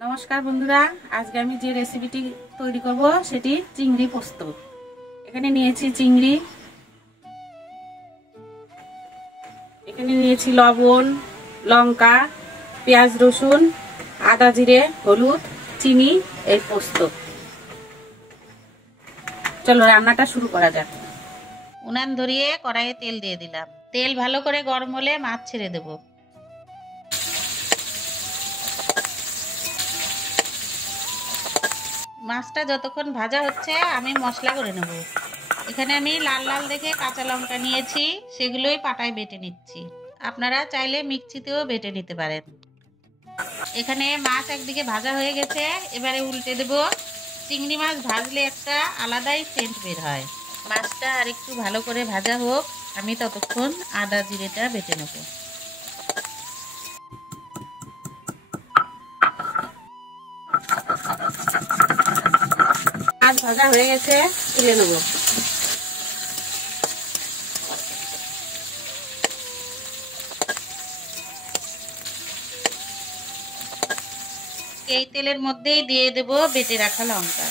নমস্কার বন্ধুরা, আজকে আমি যে রেসিপিটি তৈরি করব সেটি চিংড়ি পোস্ত। এখানে নিয়েছি চিংড়ি, এখানে নিয়েছি লবণ, লঙ্কা, পেঁয়াজ, রসুন, আদা, জিরে, হলুদ, চিনি, এই পোস্ত। চলো রান্নাটা শুরু করা যাক। উনান ধরিয়ে কড়াইয়ে তেল দিয়ে দিলাম। তেল ভালো করে গরম হলে মাছ ছেড়ে দেব। মাছটা যতক্ষণ ভাজা হচ্ছে আমি মশলা করে নেব। এখানে আমি লাল লাল দেখে কাঁচা লঙ্কা নিয়েছি, সেগুলোই পাটায় বেটে নিচ্ছি। আপনারা চাইলে মিক্সিতেও বেটে নিতে পারেন। এখানে মাছ একদিকে ভাজা হয়ে গেছে, এবারে উল্টে দেব। চিংড়ি মাছ ভাজলে একটা আলাদাই সেন্ট বের হয়। মাছটা আর একটু ভালো করে ভাজা হোক, আমি ততক্ষণ আদা জিরেটা বেটে নেব। মাছ ভাজা হয়ে গেছে, তুলে নেব। এই তেলের মধ্যেই দিয়ে দেব বেটে রাখা লঙ্কা,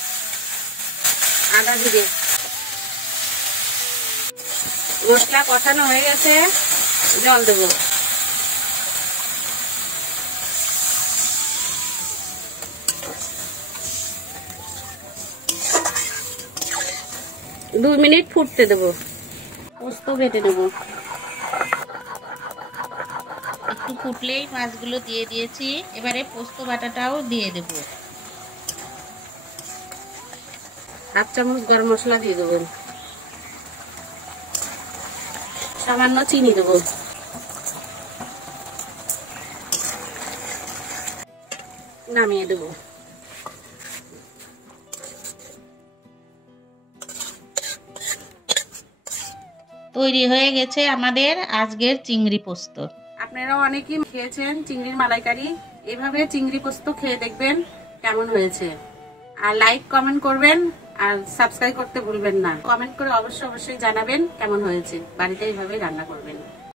আদা জিরে। মশলা কষানো হয়ে গেছে, জল দেব। দু মিনিট ফুটতে দেব। পোস্ত বেটে নেব। একটু ফুটলেই মাছগুলো দিয়ে দিয়েছি, এবারে পোস্ত বাটাটাও দিয়ে দেব। হাফ চামচ গরম মশলা দিয়ে দেব, সামান্য চিনি দেব। নামিয়ে দেব। তৈরি হয়ে গেছে আমাদের আজকের চিংড়ি পোস্ত। আপনারা অনেকেই খেয়েছেন চিংড়ির মালাইকারি। এভাবে চিংড়ি পোস্ত খেয়ে দেখবেন কেমন হয়েছে। আর লাইক কমেন্ট করবেন, আর সাবস্ক্রাইব করতে ভুলবেন না। কমেন্ট করে অবশ্যই জানাবেন কেমন হয়েছে। বাড়িতে এইভাবে রান্না করবেন।